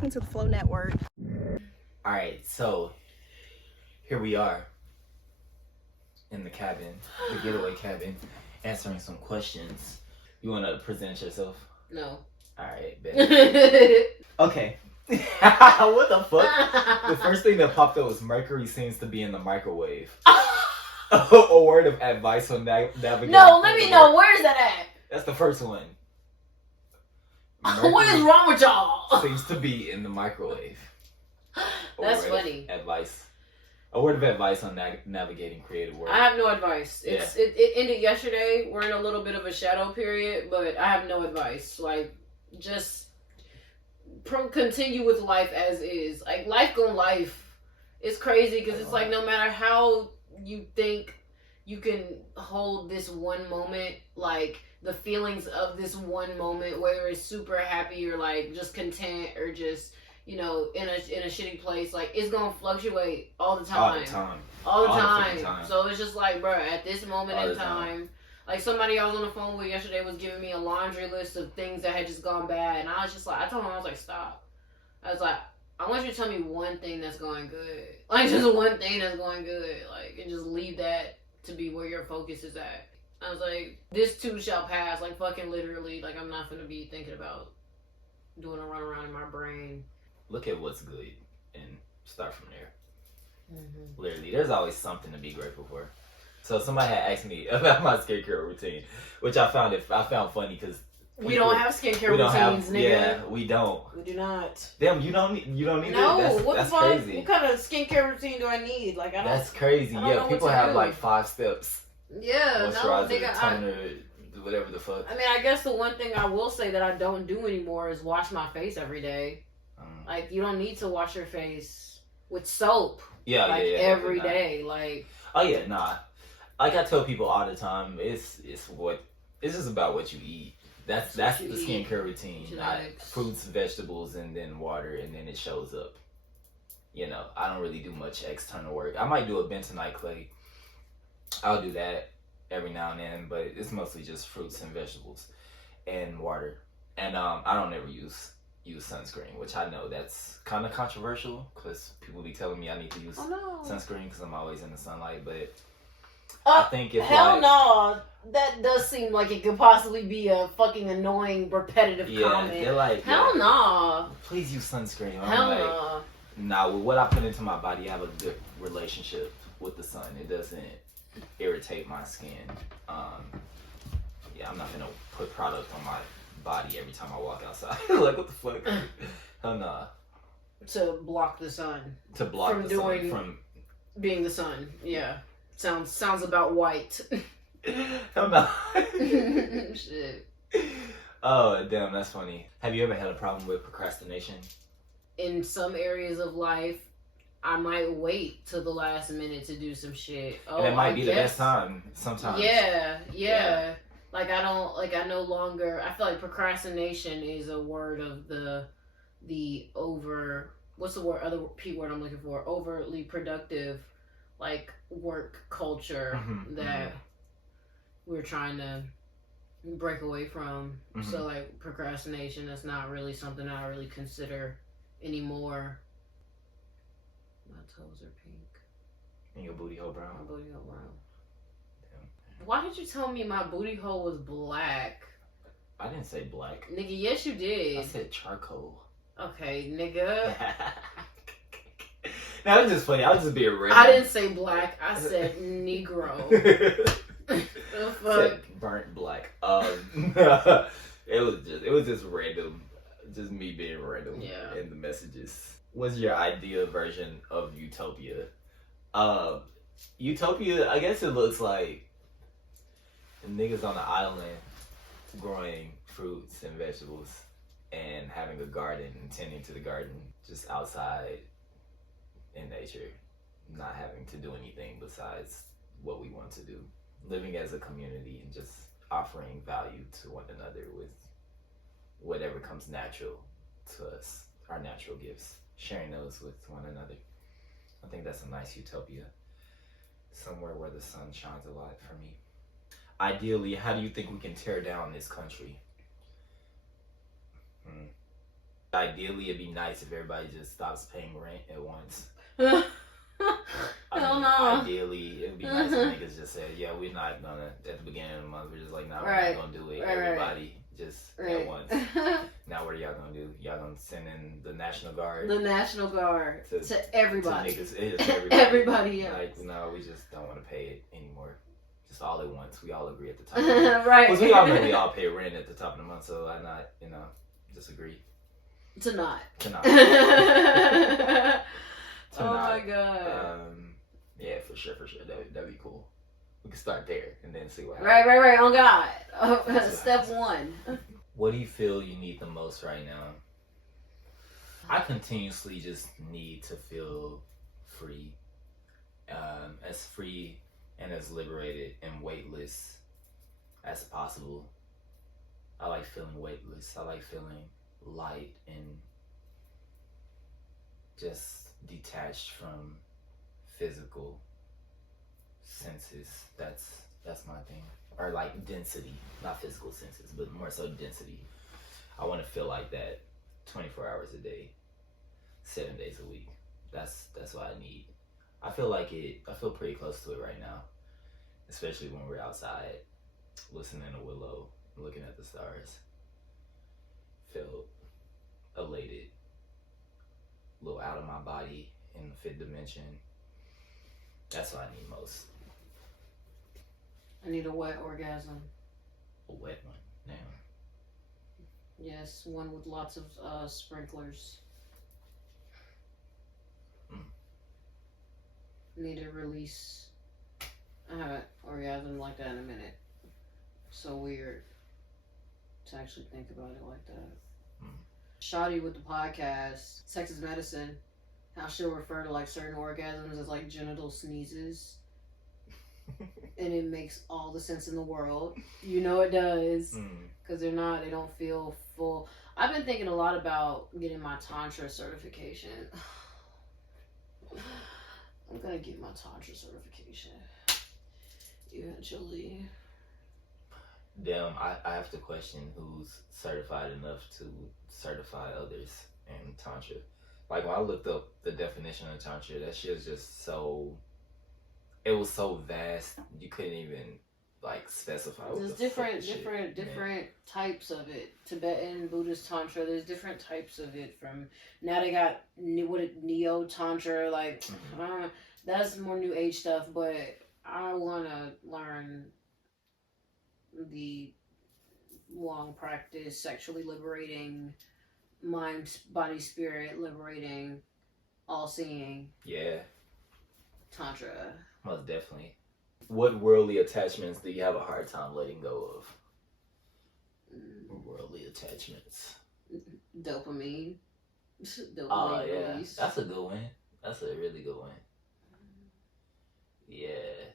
welcome to the Flow Network. All right, so here we are in the cabin, the getaway cabin, answering some questions. You want to present yourself? No. All right, bet. Okay. What the fuck? The first thing that popped up was mercury seems to be in the microwave. A word of advice on navigating. No, let me know. Where's that at? That's the first one. What is wrong with y'all? Seems to be in the microwave. That's funny. Advice. A word of advice on navigating creative work. I have no advice. Yeah. It ended yesterday. We're in a little bit of a shadow period, but I have no advice. Like, just continue with life as is. Like, life gon' life. It's crazy because it's like no matter how you think you can hold this one moment, like the feelings of this one moment, whether it's super happy or like just content or just, you know, in a shitty place, like it's gonna fluctuate all the time. All the time. So it's just like, bro, at this moment in time, like somebody I was on the phone with yesterday was giving me a laundry list of things that had just gone bad, and I was just like, I told him, I was like, stop. I was like, I want you to tell me one thing that's going good, like just one thing that's going good, like, and just leave that to be where your focus is at. I was like, this too shall pass, like fucking literally, like I'm not gonna be thinking about doing a run around in my brain. Look at what's good and start from there. Mm-hmm. Literally, there's always something to be grateful for. So somebody had asked me about my skincare routine, which I found funny because we don't have skincare routines, nigga. Yeah, we don't. We do not. Damn, you don't need no, it? That's crazy. What kind of skincare routine do I need? Like, I don't. That's crazy. Yeah, people have like 5 steps. Yeah, moisturizer, no, toner, whatever the fuck. I mean, I guess the one thing I will say that I don't do anymore is wash my face every day. Like, you don't need to wash your face with soap. Yeah, like, yeah, every day. Like, oh yeah, nah. Like I tell people all the time, it's just about what you eat. That's the skincare routine. Fruits, vegetables, and then water, and then it shows up. You know, I don't really do much external work. I might do a bentonite clay. I'll do that every now and then, but it's mostly just fruits and vegetables and water. And I don't ever use sunscreen, which I know that's kind of controversial because people be telling me I need to use sunscreen because I'm always in the sunlight, but I think it's hell no. That does seem like it could possibly be a fucking annoying, repetitive comment. They're like, hell no. Please use sunscreen. Hell no. Nah, with what I put into my body, I have a good relationship with the sun. It doesn't irritate my skin. I'm not gonna put product on my body every time I walk outside. Like, what the fuck? Hell nah. To block the sun. To block the sun from being the sun. Yeah. Sounds about white. Hell no. Shit. Oh, damn, that's funny. Have you ever had a problem with procrastination? In some areas of life, I might wait till the last minute to do some shit. And it might be the best time sometimes. Yeah. Like, I no longer, I feel like procrastination is a word of the what's the word, other P word I'm looking for? Overly productive, like, work culture that we're trying to break away from. So, like, procrastination is not really something I really consider anymore. My toes are pink. And your booty hole brown? My booty hole brown. Why did you tell me my booty hole was black? I didn't say black. Nigga, yes you did. I said charcoal. Okay, nigga. That was just funny. I was just being random. I didn't say black. I said Negro. The fuck? Said burnt black. It was just random. Just me being random in the messages. What's your ideal version of utopia? Utopia, I guess it looks like niggas on the island growing fruits and vegetables and having a garden and tending to the garden just outside in nature, not having to do anything besides what we want to do, living as a community and just offering value to one another with whatever comes natural to us, our natural gifts, sharing those with one another. I think that's a nice utopia, somewhere where the sun shines a lot for me. Ideally, how do you think we can tear down this country? Ideally, it'd be nice if everybody just stops paying rent at once. Hell no. Ideally, it'd be nice if niggas just said, yeah, we're not gonna, at the beginning of the month, we're just like, nah, we're Right. not gonna do it. Right, Everybody just Right. at once. Now, what are y'all gonna do? Y'all gonna send in the National Guard? The National Guard to everybody. To niggas, it's everybody. Everybody else. Like, no, we just don't want to pay it anymore. Just all at once. We all agree at the top of the month. Right. Because we all know we all pay rent at the top of the month, so I not, disagree. To not. To not. Oh my god. Yeah, for sure. That'd be cool. We can start there and then see what happens. Right. Oh God. Step one. What do you feel you need the most right now? I continuously just need to feel free. As free and as liberated and weightless as possible. I like feeling weightless. I like feeling light and just detached from physical senses. That's my thing. Or like density, not physical senses, but more so density. I want to feel like that 24 hours a day, 7 days a week. That's what I need. I feel pretty close to it right now, especially when we're outside listening to Willow, looking at the stars. Feel elated, a little out of my body in the fifth dimension. That's what I need most. I need a wet orgasm. A wet one, damn. Yes, one with lots of sprinklers. Need to release. I haven't orgasm like that in a minute. So weird to actually think about it like that. Shawty with the podcast, Sex is Medicine, how she'll refer to like certain orgasms as like genital sneezes. And it makes all the sense in the world. You know it does. Because they don't feel full. I've been thinking a lot about getting my Tantra certification. I'm gonna get my Tantra certification eventually. Damn, I have to question who's certified enough to certify others in Tantra. Like when I looked up the definition of Tantra, that shit is just so, it was so vast, you couldn't even like specify what There's the different fuck types of it. Tibetan, Buddhist Tantra, there's different types of it. From now they got Neo Tantra, like that's more new age stuff, but I wanna learn the long practice, sexually liberating, mind, body, spirit, liberating, all seeing. Yeah. Tantra. Most definitely. What worldly attachments do you have a hard time letting go of? Worldly attachments. Dopamine. Oh, yeah. release. That's a good one. That's a really good one. Yeah.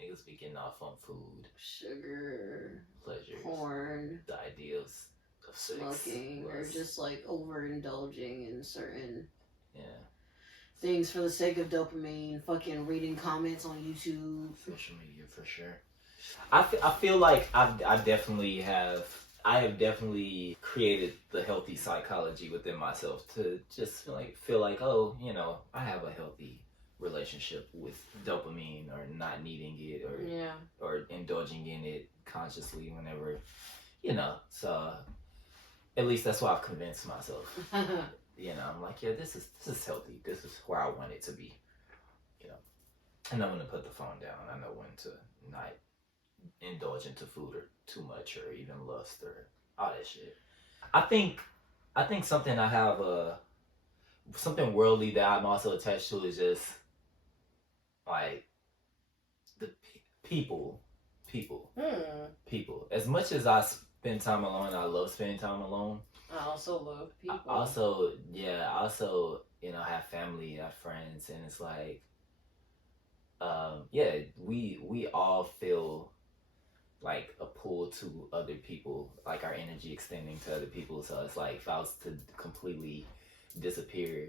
Niggas be getting off on food. Sugar. Pleasures. Porn. The idea of sex. Smoking. Or just like overindulging in certain things for the sake of dopamine. Fucking reading comments on YouTube. Social media, for sure. I feel like I have definitely created the healthy psychology within myself to just feel like, oh, I have a healthy relationship with dopamine, or not needing it, or indulging in it consciously whenever, so at least that's what I've convinced myself. I'm like, yeah, this is healthy. This is where I want it to be. And I'm gonna put the phone down. I know when to not indulge into food or too much, or even lust or all that shit. I think something I have something worldly that I'm also attached to is just like the people. As much as I spend time alone, I love spending time alone. I also love people. I also have family, I have friends, and it's like, we all feel like a pull to other people, like our energy extending to other people. So it's like, if I was to completely disappear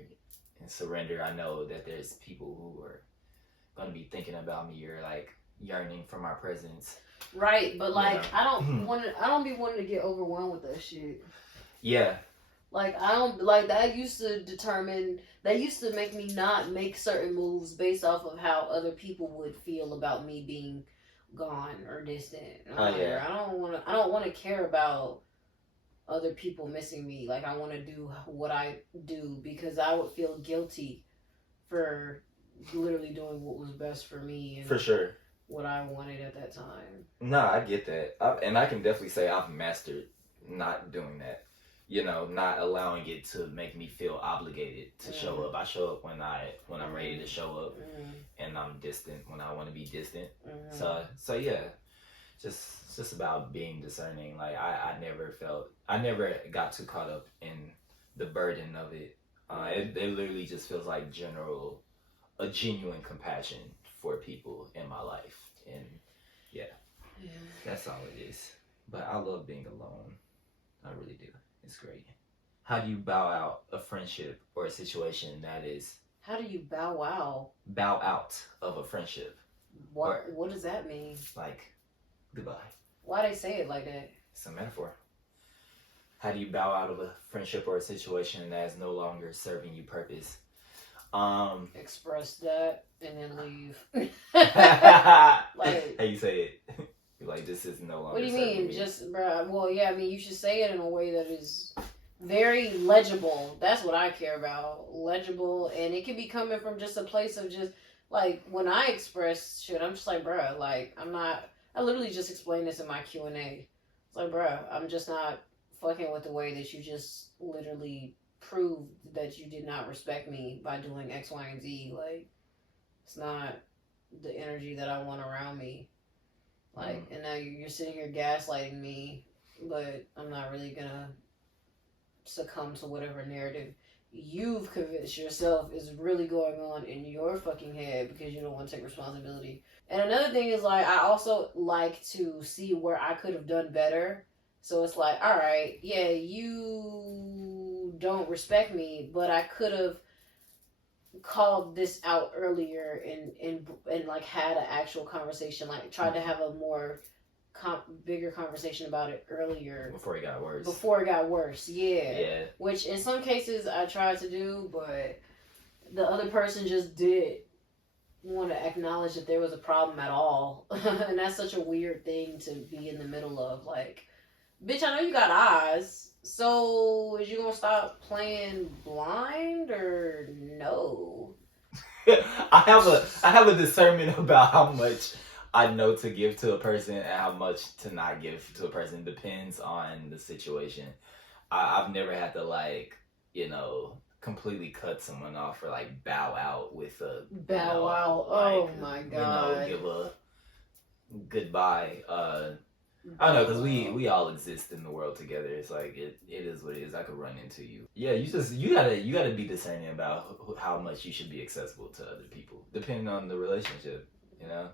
and surrender, I know that there's people who are gonna be thinking about me, or like yearning for my presence. Right, but like I don't be wanting to get overwhelmed with that shit. Yeah. Like, I don't, like, that used to make me not make certain moves based off of how other people would feel about me being gone or distant. And I'm like, I don't want to care about other people missing me. Like, I want to do what I do because I would feel guilty for literally doing what was best for me and for sure what I wanted at that time. No, I get that. And I can definitely say I've mastered not doing that. You know, not allowing it to make me feel obligated to show up. I show up when I'm ready to show up, and I'm distant when I want to be distant. So yeah, just about being discerning. Like I never got too caught up in the burden of it. It literally just feels like a genuine compassion for people in my life, and yeah, that's all it is. But I love being alone. I really do. It's great. How do you bow out a friendship or a situation that is... How do you bow out? Bow out of a friendship. What does that mean? Like, goodbye. Why they say it like that? It's a metaphor. How do you bow out of a friendship or a situation that is no longer serving you purpose? Express that and then leave. Like, how you say it? You're like, this is no longer. What do you mean? Me. Just, bruh. Well, yeah. I mean, you should say it in a way that is very legible. That's what I care about. Legible, and it can be coming from just a place of just like when I express shit, I'm just like, bruh. Like, I'm not. I literally just explained this in my Q&A. It's like, bruh, I'm just not fucking with the way that you just literally proved that you did not respect me by doing X, Y, and Z. Like, it's not the energy that I want around me. Like, and now you're sitting here gaslighting me, but I'm not really gonna succumb to whatever narrative you've convinced yourself is really going on in your fucking head because you don't want to take responsibility. And another thing is, like, I also like to see where I could have done better. So it's like, all right, yeah, you don't respect me, but I could have called this out earlier and like had an actual conversation, like tried to have a more bigger conversation about it earlier before it got worse. Yeah. Which in some cases I tried to do, but the other person just didn't want to acknowledge that there was a problem at all. And that's such a weird thing to be in the middle of. Like, bitch, I know you got eyes. So, is you gonna stop playing blind or no? I have a discernment about how much I know to give to a person and how much to not give to a person. Depends on the situation. I've never had to, like, you know, completely cut someone off or like bow out with a bow out. Oh my god! You know, give a goodbye. I don't know, because we all exist in the world together. It's like it is what it is. I could run into you. Yeah, you gotta be discerning about how much you should be accessible to other people, depending on the relationship. You know,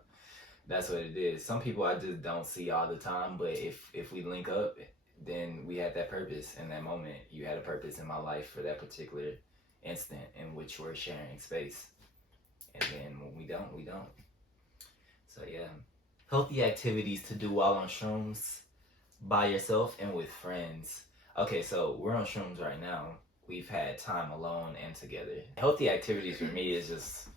that's what it is. Some people I just don't see all the time, but if we link up, then we had that purpose in that moment. You had a purpose in my life for that particular instant in which we're sharing space, and then when we don't, we don't. So yeah. Healthy activities to do while on shrooms, by yourself and with friends. Okay, so we're on shrooms right now. We've had time alone and together. Healthy activities for me is just,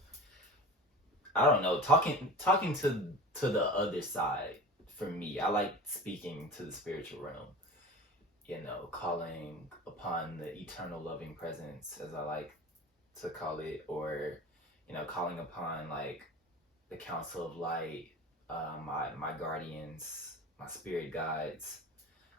I don't know, talking to the other side. For me, I like speaking to the spiritual realm. You know, calling upon the eternal loving presence, as I like to call it, or, you know, calling upon like the council of light, my guardians, my spirit guides,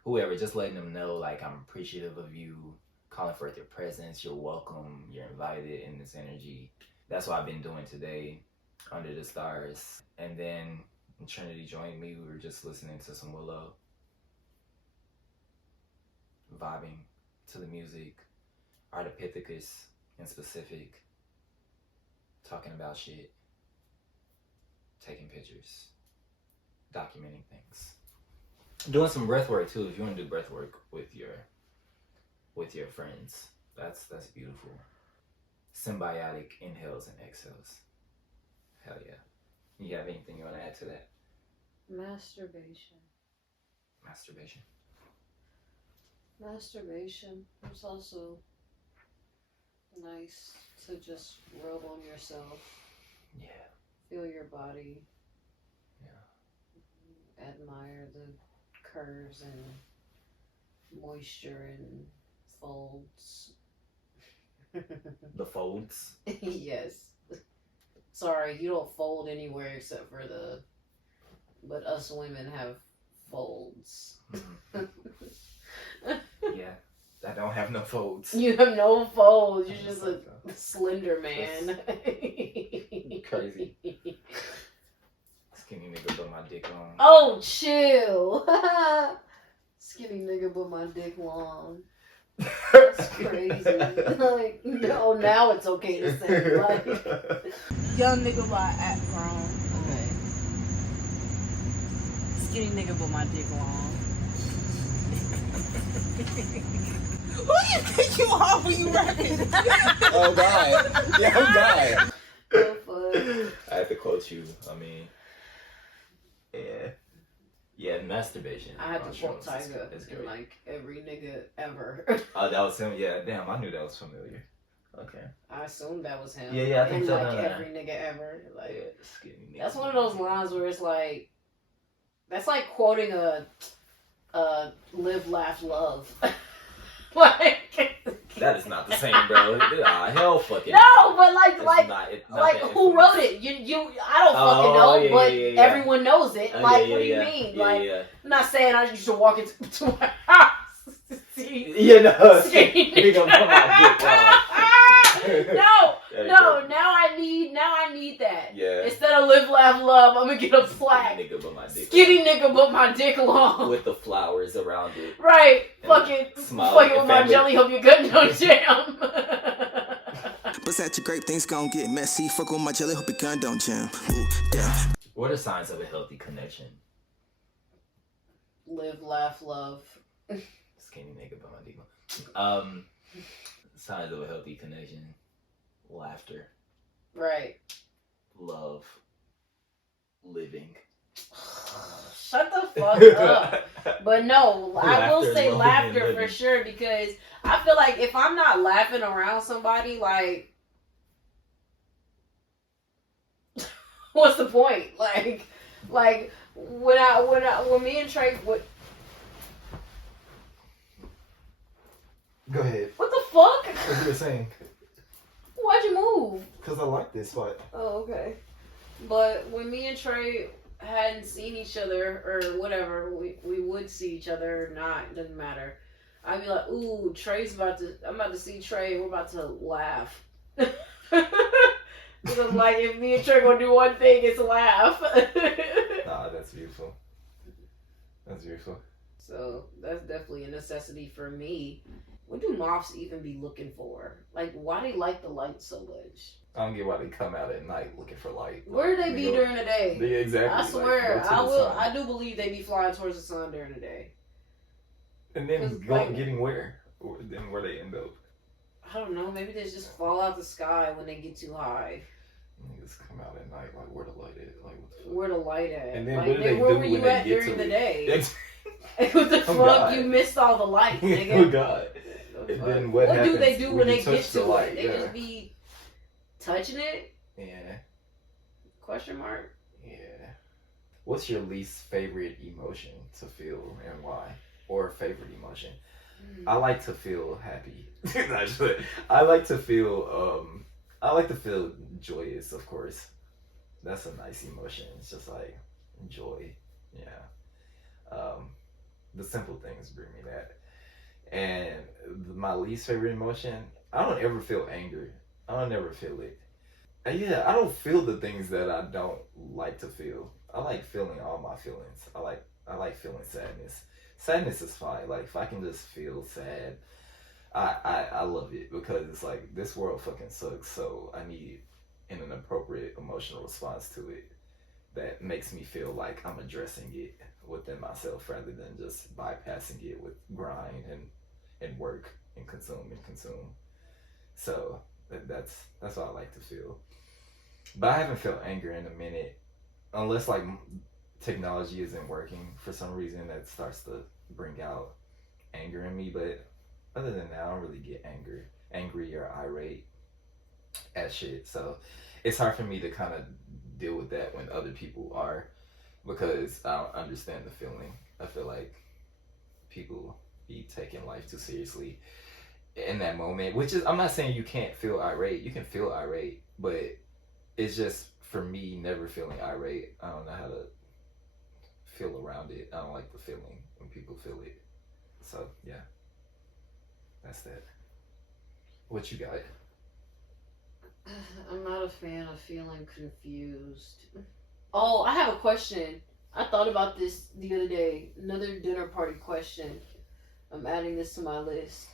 whoever, just letting them know like I'm appreciative of you, calling forth your presence, you're welcome, you're invited in this energy. That's what I've been doing today under the stars. And then when Trinity joined me, we were just listening to some Willow, vibing to the music, Ardipithecus in specific, talking about shit, taking pictures, documenting things, doing some breath work too. If you want to do breath work with your friends, that's beautiful. Symbiotic inhales and exhales. Hell yeah. You have anything you want to add to that? Masturbation. Masturbation. It's also nice to just rub on yourself. Yeah. Feel your body. Yeah. Admire the curves and moisture and folds. The folds. Yes. Sorry, you don't fold anywhere except for but us women have folds. Yeah. I don't have no folds. You have no folds. You're just a slender man. Crazy. Skinny nigga but my dick long. Oh, chill. Skinny nigga but my dick long. That's crazy. Like, no, now it's okay to say. Like, young nigga by Aplomb. Okay. Skinny nigga but my dick long. Who do you think you are when you rapping? Oh God. Yeah, oh God. So fun. I have to quote you. I mean, yeah. Yeah, masturbation. I had to quote Tyga in like every nigga ever. Oh, that was him? Yeah, damn, I knew that was familiar. Okay. I assumed that was him. Yeah, I think and so. like every nigga ever. Like, yeah, skinny nigga. that's one of those lines where it's like, that's like quoting a live, laugh, love. Like, that is not the same, bro. Hell fucking. No, but not who wrote it? You I don't fucking know, yeah, but yeah. Everyone knows it. Like, yeah, what do you yeah. mean? Yeah, like, yeah. I'm not saying I used to walk into my house to see. Yeah, no. Skinny He gonna put my dick on. No. Now I need that. Yeah. Instead of live, laugh, love, I'm gonna get a plaque. Skinny nigga but my dick. Skinny nigga but my dick long. With the flowers around it. Right. And Fucking smiling with at my family. jelly, hope your gut don't jam. Bust at your grape, things gon' get messy. Fuck on my jelly, hope your gun don't jam. Ooh, damn. What are signs of a healthy connection? Live, laugh, love. Skinny nigga but my dick. Signs of a healthy connection. Laughter. Right. Love. Living. Shut the fuck up. But no, I will say Laughter, laughter loving, for living. sure, because I feel like if I'm not laughing around somebody, like, what's the point? Like when me and Trey would. Go ahead. What the fuck? What you were saying? Why'd you move? Because I like this spot. Oh, okay. But when me and Trey hadn't seen each other or whatever, we would see each other or not, it doesn't matter. I'd be like, ooh, I'm about to see Trey, we're about to laugh. Because like, if me and Trey gonna do one thing, it's laugh. Nah, that's beautiful. That's beautiful. So that's definitely a necessity for me. What do moths even be looking for? Like, why they like the light so much? I don't get why they come out at night looking for light. Where do they be during the day? Yeah, exactly. I swear, Like, go to the sun. I do believe they be flying towards the sun during the day. And then 'Cause, like, getting where? Then where they end up? I don't know. Maybe they just fall out the sky when they get too high. Niggas come out at night, like, where the light at? Like, what the fuck? Where the light at? And then like, what do they where do were when you they at get during to the it? day? What the Oh, fuck? God. You missed all the light, Oh, nigga. God. The And fuck? then what do happens they do when when you they touch get the to light? it? They Yeah. just be touching it? Yeah. Question mark. Yeah. What's your least favorite emotion to feel and why? Or favorite emotion? I like to feel happy. Actually, I like to feel joyous, of course. That's a nice emotion. It's just like joy. Yeah. The simple things bring me that. And my least favorite emotion, I don't ever feel anger. I don't ever feel it. And yeah, I don't feel the things that I don't like to feel. I like feeling all my feelings. I like feeling sadness. Sadness is fine. Like, if I can just feel sad, I love it, because it's like, this world fucking sucks, so I need an appropriate emotional response to it that makes me feel like I'm addressing it within myself rather than just bypassing it with grind and work and consume. So that's what I like to feel. But I haven't felt anger in a minute, unless like technology isn't working for some reason, that starts to bring out anger in me, but other than that, I don't really get angry or irate at shit. So it's hard for me to kind of deal with that when other people are, because I don't understand the feeling. I feel like people be taking life too seriously in that moment, which is, I'm not saying you can't feel irate. You can feel irate, but it's just, for me, never feeling irate. I don't know how to feel around it. I don't like the feeling when people feel it. So yeah, that's that. What you got? I'm not a fan of feeling confused. Oh, I have a question. I thought about this the other day. Another dinner party question. I'm adding this to my list.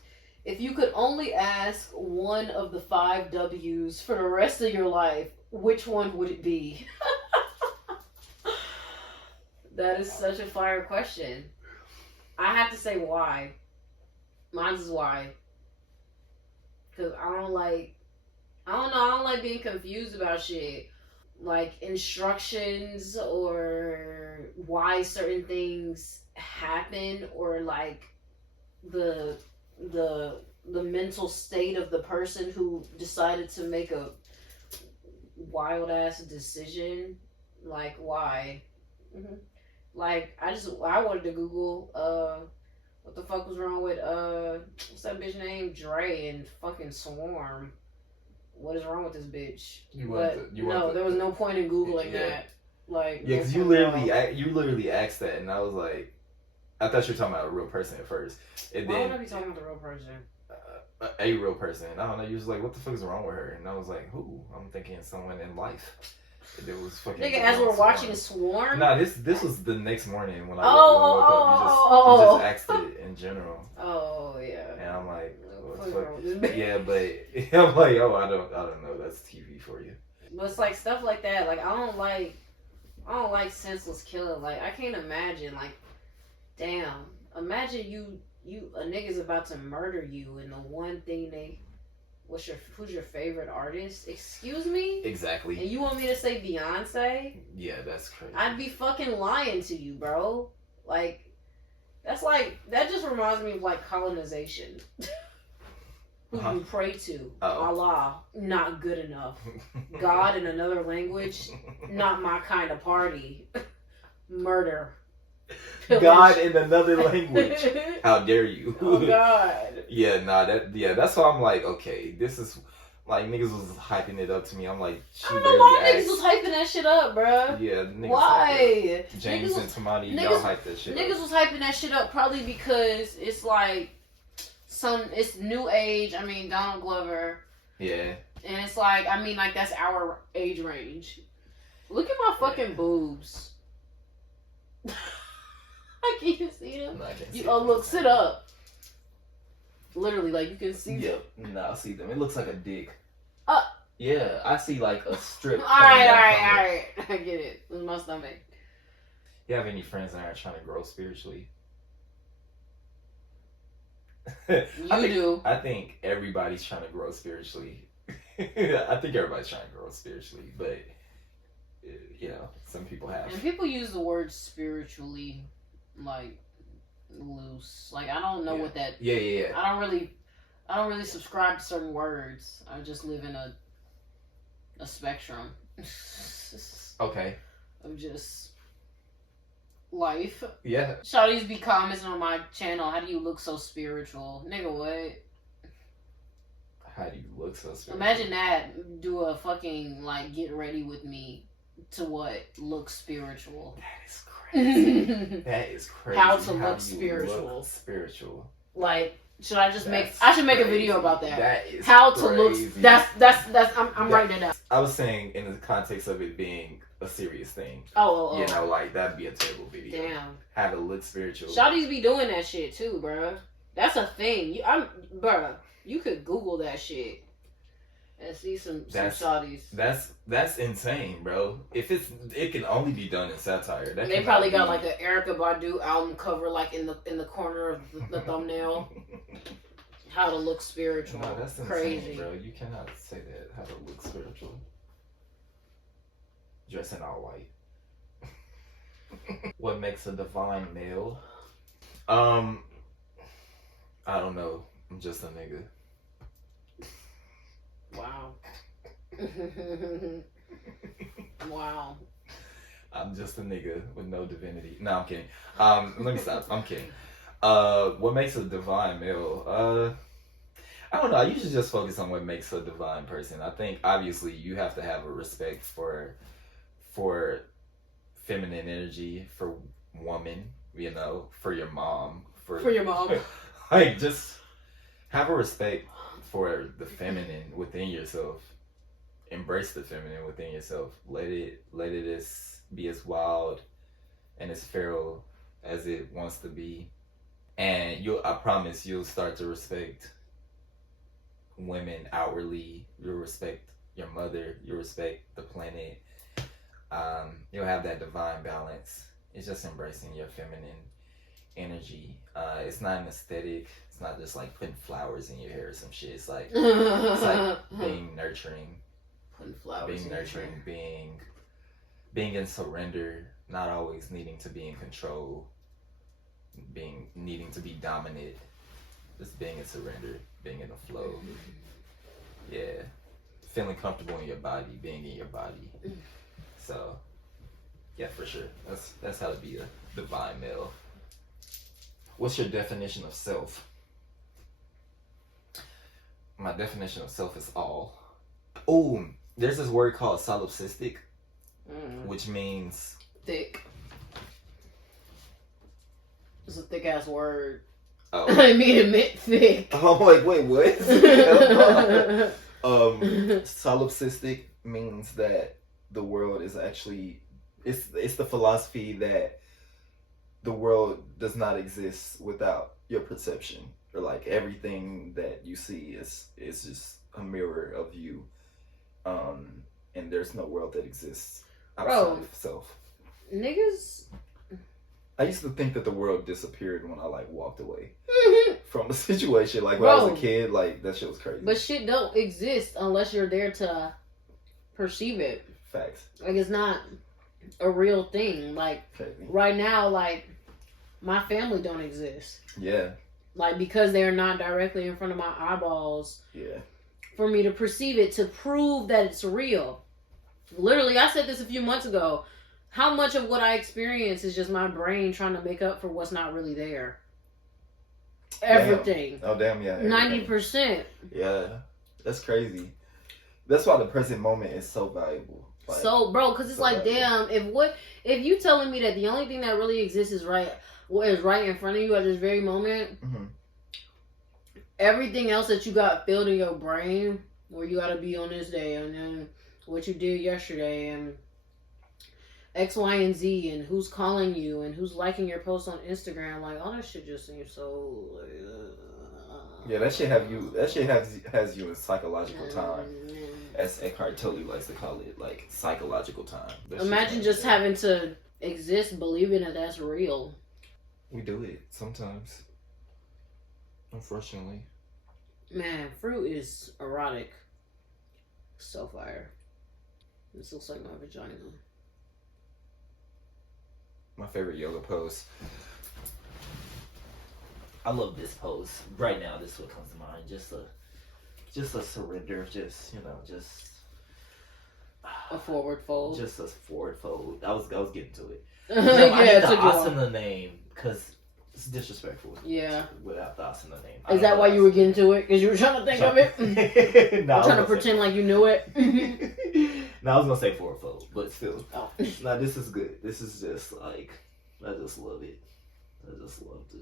If you could only ask one of the 5 W's for the rest of your life, which one would it be? That is such a fire question. I have to say why. Mine's is why. Because I don't like being confused about shit. Like instructions or why certain things happen, or like the mental state of the person who decided to make a wild ass decision. Like why? Mm-hmm. Like I wanted to Google what the fuck was wrong with what's that bitch name, Trei and fucking Swarm. What is wrong with this bitch? There was no point in Googling that. Like, yeah, because you literally asked that, and I was like, I thought you were talking about a real person at first. And why then, would I be talking about the real person? A real person. I don't know. You was like, what the fuck is wrong with her? And I was like, who? I'm thinking someone in life. There was fucking. Nigga, as we're watching Swarm. Nah, this was the next morning when I woke up. You just asked it in general. Oh yeah. And I'm like, what the fuck? Yeah, but I'm like, oh, I don't know. That's TV for you. But it's like stuff like that. Like I don't like senseless killing. Like I can't imagine. Like, damn. Imagine a nigga's about to murder you, and the one thing who's your favorite artist? Excuse me? Exactly. And you want me to say Beyonce? Yeah, that's crazy. I'd be fucking lying to you, bro. Like, that just reminds me of like colonization. Who you pray to? Allah, not good enough. God in another language, not my kind of party. Murder. Pillage. God in another language. How dare you? Oh God. Yeah, that's why I'm like, okay, this is like niggas was hyping it up to me. I'm like, I don't know why niggas was hyping that shit up, bruh. Yeah, niggas. Why? James and Tamani, y'all hyped that shit up. Niggas was hyping that shit up probably because it's like it's new age. I mean, Donald Glover. Yeah. And it's like, I mean, like that's our age range. Look at my fucking boobs. Can you see them? No, I can't see them. Look, sit up. Literally, like you can see them. No, I see them. It looks like a dick. Uh, Yeah, I see like a strip. Alright. I get it. It's my stomach. You have any friends that are trying to grow spiritually? I think everybody's trying to grow spiritually. I think everybody's trying to grow spiritually, but you know, some people have. And people use the word spiritually like loose. Like I don't know what that. Yeah. I don't really subscribe to certain words. I just live in a spectrum. Okay. Of just life. Yeah. Shawty's be commenting on my channel. How do you look so spiritual, nigga? What? How do you look so spiritual? Imagine that. Do a fucking like get ready with me to what look spiritual. That is crazy. That is crazy. How to look spiritual. Look spiritual. Like, should I just I should make a video about that. That is how crazy. To look. That's. I'm writing it down. I was saying in the context of it being a serious thing. Oh. You know, like that'd be a terrible video. Damn. How to look spiritual. Shawty's be doing that shit too, bro. That's a thing. Bruh, you could Google that shit and see some shawties. That's insane, bro. If it can only be done in satire. They probably got like an Erykah Badu album cover like in the corner of the thumbnail. How to look spiritual. No, that's insane, crazy, bro. You cannot say that. How to look spiritual. Dressing all white. What makes a divine male? I don't know. I'm just a nigga. Wow. Wow. I'm just a nigga with no divinity. No, I'm kidding. Let me stop. I'm kidding. What makes a divine male? I don't know. I usually just focus on what makes a divine person. I think obviously you have to have a respect for feminine energy, for woman, you know, for your mom, For your mom. like just have a respect for the feminine within yourself. Embrace the feminine within yourself. Let it be as wild and as feral as it wants to be. And I promise you'll start to respect women outwardly. You'll respect your mother. You'll respect the planet. You'll have that divine balance. It's just embracing your feminine energy. It's not an aesthetic. It's not just like putting flowers in your hair or some shit. It's like being nurturing. Putting flowers Being in nurturing, being in surrender, not always needing to be in control, needing to be dominant, just being in surrender, being in the flow. Yeah. Feeling comfortable in your body, being in your body. So yeah, for sure. That's how to be a divine male. What's your definition of self? My definition of self is all. Oh, there's this word called solipsistic, which means thick. It's a thick ass word. Oh. I mean, admit thick. I'm like, wait, what? Solipsistic means that the world is actually it's the philosophy that the world does not exist without your perception, or like everything that you see is just a mirror of you. And there's no world that exists outside of self. Niggas. I used to think that the world disappeared when I like walked away from a situation. Like when I was a kid, like that shit was crazy. But shit don't exist unless you're there to perceive it. Facts. Like it's not a real thing. Like right now, like my family don't exist. Yeah. Like because they're not directly in front of my eyeballs. Yeah. For me to perceive it, to prove that it's real. Literally, I said this a few months ago. How much of what I experience is just my brain trying to make up for what's not really there? Everything. Damn. Oh, damn, yeah. 90%. Yeah. That's crazy. That's why the present moment is so valuable. Like, so, bro, because it's so like, valuable. Damn, if you telling me that the only thing that really exists is right in front of you at this very moment, everything else that you got filled in your brain, where you got to be on this day, and then what you did yesterday, and X, Y, and Z, and who's calling you, and who's liking your post on Instagram, like all that shit just seems so. Yeah, that shit has you in psychological time, as Eckhart Tolle likes to call it, like psychological time. Imagine just having to exist, believing that that's real. We do it sometimes, unfortunately. Man, fruit is erotic. So fire. This looks like my vagina. My favorite yoga pose. I love this pose. Right now, this is what comes to mind. Just a surrender. Just a forward fold. Just a forward fold. I was getting to it. I need the asana name because it's disrespectful. Yeah. Without the asana name. Is that why you were getting to it? Because you were trying to think of it? No, trying to pretend like you knew it? No, I was going to say forward fold, but still. Oh. No, this is good. This is just like, I just love it. I just love to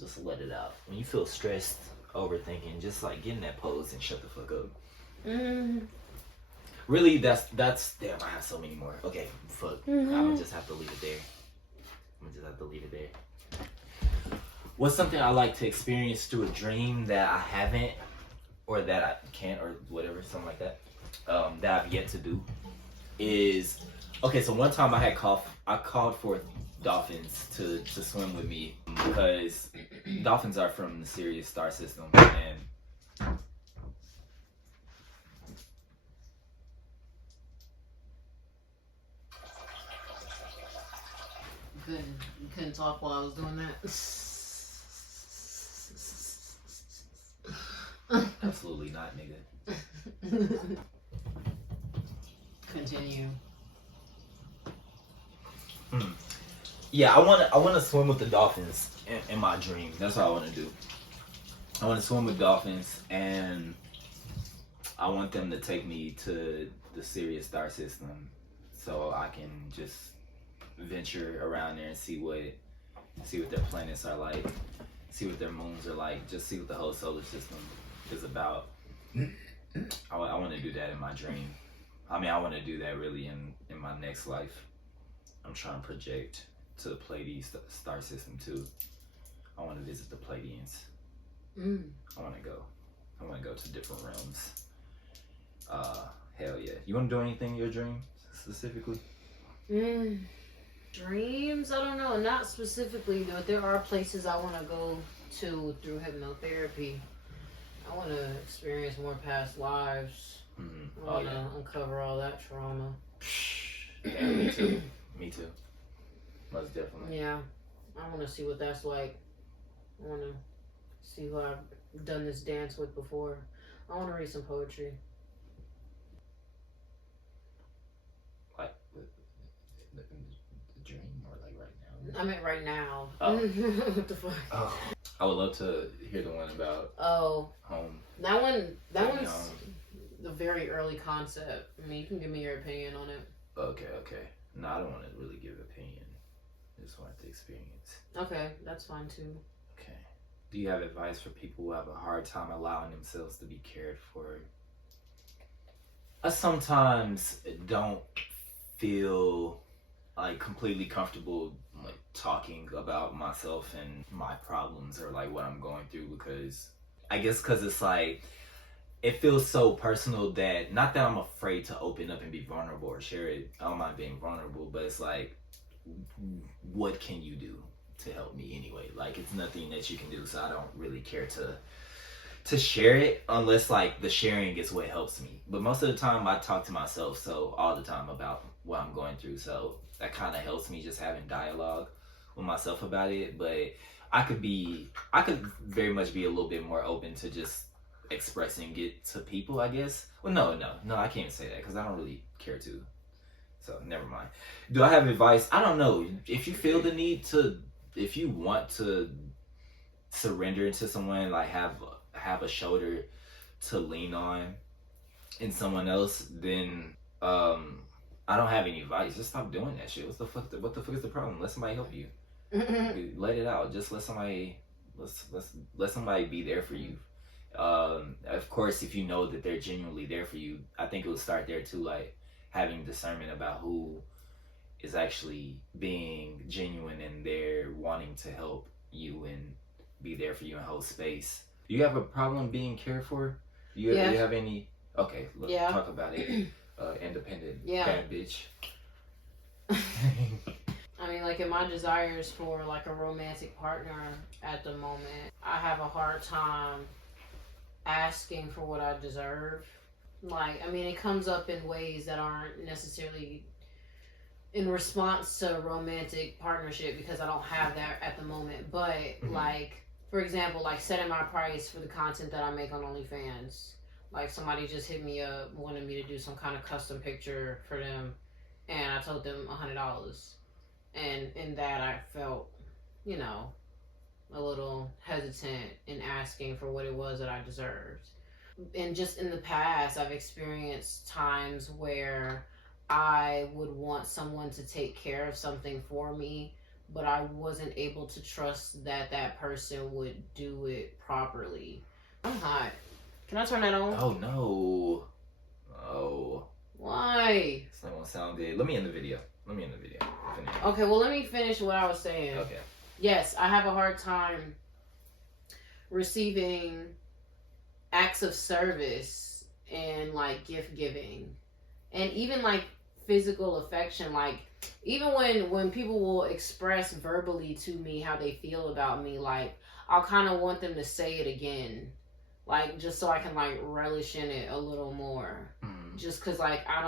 just let it out. When you feel stressed, overthinking, just like get in that pose and shut the fuck up. Really, that's damn, I have so many more. Okay, fuck. I'm gonna just have to leave it there. What's something I like to experience through a dream that I haven't, or that I can't, or whatever, something like that, that I've yet to do is, okay, so one time I called for dolphins to swim with me because dolphins are from the Sirius star system, and You couldn't talk while I was doing that. Absolutely not, nigga. Continue. Yeah, I wanna swim with the dolphins in my dreams. That's what I wanna do. I wanna swim with dolphins, and I want them to take me to the Sirius star system so I can just venture around there and see what their planets are like, see what their moons are like, just see what the whole solar system is about. I want to do that in my dream. I mean, I want to do that really in my next life. I'm trying to project to the Pleiades star system too. I want to visit the Pleiadians. I want to go to different realms. Hell yeah. You want to do anything in your dream specifically? Dreams? I don't know. Not specifically, but there are places I want to go to through hypnotherapy. I want to experience more past lives. I want to uncover all that trauma. Yeah, me too. Me too. Most definitely. Yeah. I want to see what that's like. I want to see who I've done this dance with before. I want to read some poetry. Like the dream or like right now? I meant right now. Oh. What the fuck? Oh. I would love to hear the one about home. That one's the very early concept. I mean, you can give me your opinion on it. Okay. No, I don't want to really give an opinion. I just want the experience. Okay, that's fine too. Okay. Do you have advice for people who have a hard time allowing themselves to be cared for? I sometimes don't feel like completely comfortable like talking about myself and my problems or like what I'm going through, because I guess it's like it feels so personal that, not that I'm afraid to open up and be vulnerable or share it. I don't mind being vulnerable, but it's like, what can you do to help me anyway? Like, it's nothing that you can do, so I don't really care to share it unless like the sharing is what helps me. But most of the time I talk to myself so all the time about what I'm going through, so that kind of helps me, just having dialogue with myself about it. But I could very much be a little bit more open to just expressing it to people, I guess. Well, no, I can't say that because I don't really care to. So never mind. Do I have advice? I don't know. If you feel the need to, if you want to surrender to someone, like have a shoulder to lean on in someone else, then I don't have any advice. Just stop doing that shit. What the fuck is the problem? Let somebody help you. Let it out. Just let somebody be there for you. Of course, if you know that they're genuinely there for you, I think it will start there too, like having discernment about who is actually being genuine and they're wanting to help you and be there for you and hold space. Do you have a problem being cared for? Do you have any? Okay, let's talk about it. Independent bad bitch. I mean, like in my desires for like a romantic partner at the moment, I have a hard time asking for what I deserve. Like, I mean, it comes up in ways that aren't necessarily in response to a romantic partnership because I don't have that at the moment. But like, for example, like setting my price for the content that I make on OnlyFans. Like, somebody just hit me up, wanted me to do some kind of custom picture for them, and I told them $100. And in that, I felt, you know, a little hesitant in asking for what it was that I deserved. And just in the past, I've experienced times where I would want someone to take care of something for me, but I wasn't able to trust that that person would do it properly. I'm hot. Can I turn that on? Oh no. Oh. Why? It's not gonna sound good. Let me end the video. Okay, well, let me finish what I was saying. Okay. Yes, I have a hard time receiving acts of service and like gift giving, and even like physical affection. Like, even when people will express verbally to me how they feel about me, like I'll kind of want them to say it again, like just so I can like relish in it a little more. Just because like I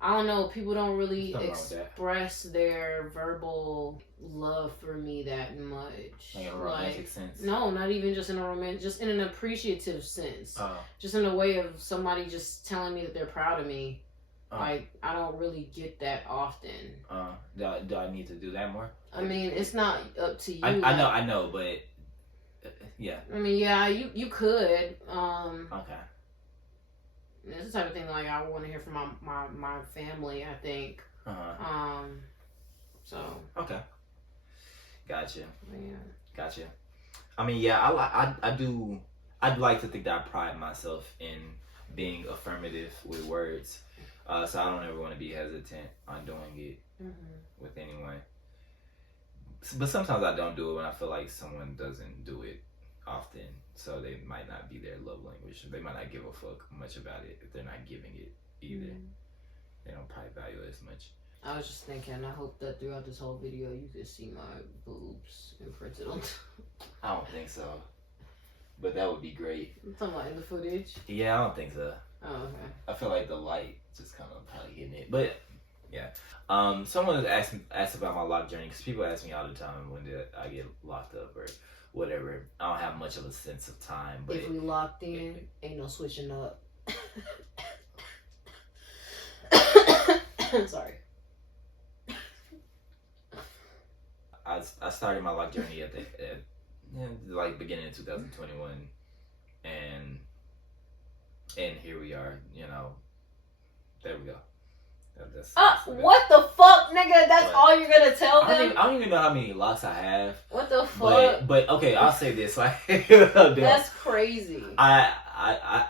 I don't know, people don't really Nothing wrong with that. express their verbal love for me that much. Like in a romantic sense? No, not even just in a romantic, just in an appreciative sense. Oh. Just in a way of somebody just telling me that they're proud of me. Like, I don't really get that often. Do I need to do that more? I mean, it's not up to you. I know, but yeah. I mean, yeah, you could. Okay. It's the type of thing like I want to hear from my family, I think. So. Okay. Gotcha. Yeah. Gotcha. I mean, yeah, I'd like to think that I pride myself in being affirmative with words. So I don't ever want to be hesitant on doing it with anyone. But sometimes I don't do it when I feel like someone doesn't do it often. So they might not be their love language. They might not give a fuck much about it if they're not giving it either. They don't probably value it as much. I was just thinking, I hope that throughout this whole video you could see my boobs imprinted on. I don't think so. But that would be great. I'm talking about in the footage? Yeah, I don't think so. Oh, okay. I feel like the light just kind of probably hitting it. But yeah. Someone has asked about my lock journey, because people ask me all the time when did I get locked up or whatever. I don't have much of a sense of time. But if we locked in, ain't no switching up. I'm sorry. I started my lock journey at like beginning of 2021, and here we are. You know, there we go. That's what the fuck, nigga? That's all you're gonna tell them? I don't even know how many locks I have. What the fuck? But okay, I'll say this. Like, that's crazy. I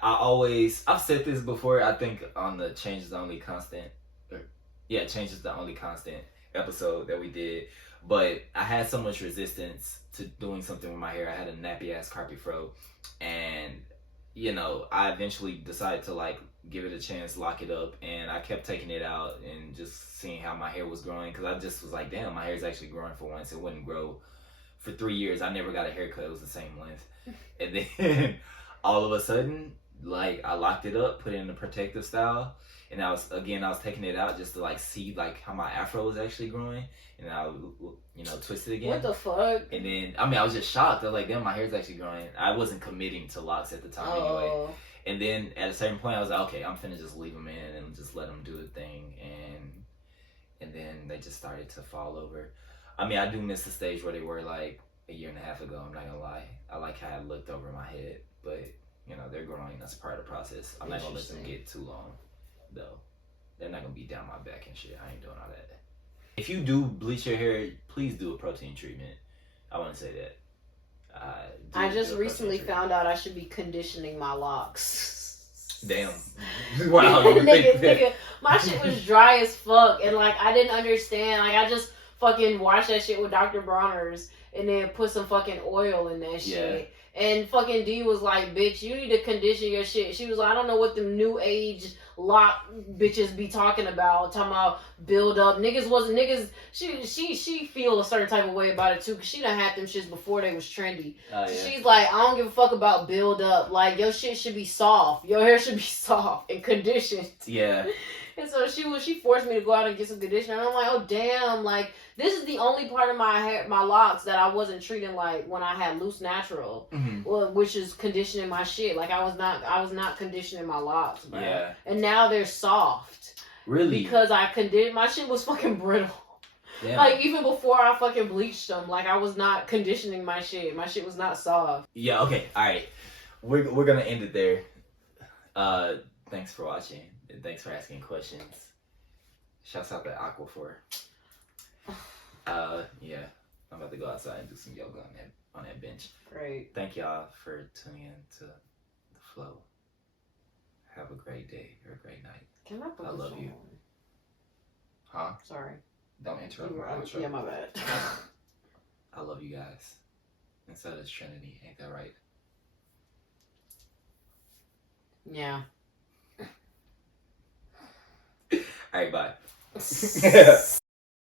always, I've said this before. I think on the Change is the Only Constant. Change is the Only Constant episode that we did. But I had so much resistance to doing something with my hair. I had a nappy ass carpet fro, and you know, I eventually decided to like give it a chance, lock it up, and I kept taking it out and just seeing how my hair was growing, because I just was like, damn, my hair is actually growing for once. It wouldn't grow for 3 years. I never got a haircut. It was the same length. And then all of a sudden, like, I locked it up, put it in the protective style, and I was taking it out just to like see like how my afro was actually growing, and I would, you know, twist it again. What the fuck? And then, I mean, I was just shocked. I was like, damn, my hair's actually growing. I wasn't committing to locks at the time anyway. And then at a certain point, I was like, okay, I'm finna just leave them in and just let them do the thing. And then they just started to fall over. I mean, I do miss the stage where they were like a year and a half ago. I'm not gonna lie. I like how it looked over my head, but you know, they're growing. That's part of the process. I'm not gonna let them get too long, though. They're not gonna be down my back and shit. I ain't doing all that. If you do bleach your hair, please do a protein treatment. I want to say that. I just recently found out I should be conditioning my locks. Damn. Wow. nigga, my shit was dry as fuck, and like I didn't understand. Like I just fucking washed that shit with Dr. Bronner's and then put some fucking oil in that shit. And fucking D was like, bitch, you need to condition your shit. She was like, I don't know what them new age lock bitches be talking about build up. She feel a certain type of way about it too, because she done had them shits before they was trendy. So she's like, I don't give a fuck about build up. Like, your shit should be soft. Your hair should be soft and conditioned. Yeah. And so she forced me to go out and get some conditioner. And I'm like, oh damn, like this is the only part of my hair, my locks that I wasn't treating like when I had loose natural, which is conditioning my shit. Like I was not conditioning my locks, bro. Yeah. And now they're soft. Really? Because I my shit was fucking brittle. Damn. Like even before I fucking bleached them, like I was not conditioning my shit. My shit was not soft. Yeah. Okay. All right. We're gonna end it there. Thanks for watching. And thanks for asking questions. Shouts out to Aquafor. Yeah. I'm about to go outside and do some yoga on that bench. Great. Thank y'all for tuning in to The Flow. Have a great day or a great night. Can I put I love you. Huh? Sorry. Don't interrupt my outro. Yeah, my bad. I love you guys. And so does Trinity. Ain't that right? Yeah. All right, bye.